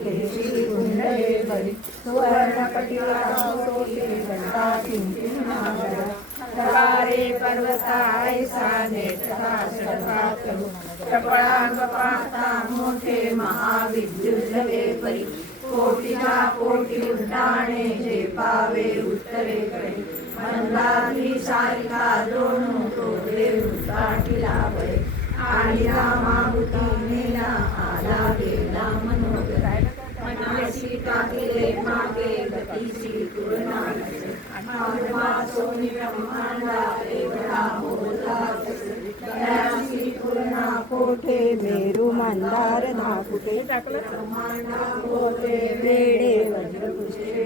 केशी कुंडले बरी सुवर्णपटिवासोटे घंटा किंकिणीनादरा तवारे पर्वतायसा नेटका षडपातळु चपळांग पाहता मोठे महाविद्युज्जले परी कोटीच्या कोटी उड्डाणे जे पावे उत्तरेकडे मंदारी सारिका द्रोणू तोडले उद्दाटीला बळे आणि रामाभूती नेला आला गेला मनोदर मनाशी टाकले मागे गतीची तुलना नसे सोनी ब्रह्मांडा एवढा बोलला दयाशी पूर्णा कोठे मेरू मंदार धाकुटे ब्रह्मांडा कोठे वेडे वज्रकुशे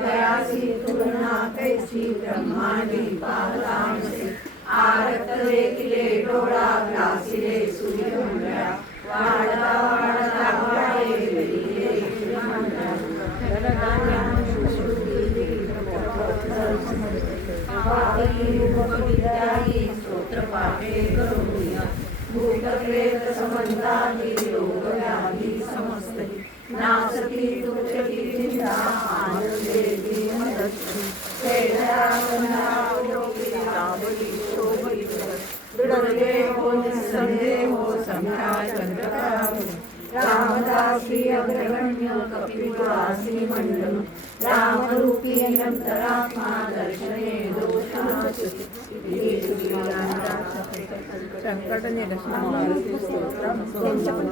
दयाशी तुलना कैसी ब्रह्मांडी पाहला नसे आरत देखिले डोळा ग्रासिले सूर्यमंडळा वाढता वाढता वाढे वेदिले श्रीमंडळा स्तोत्रपाठे करूया भूतप्रेत संबंधादी रोगव्याधी समस्तही नासती तुझी चिंता आनंदेती मदती दृढदेहो निस्संदेहो रामदासी अग्रगण्य कपिवासी मंडल रामरूपी अनंतरात्मा दर्शने संकट निरसना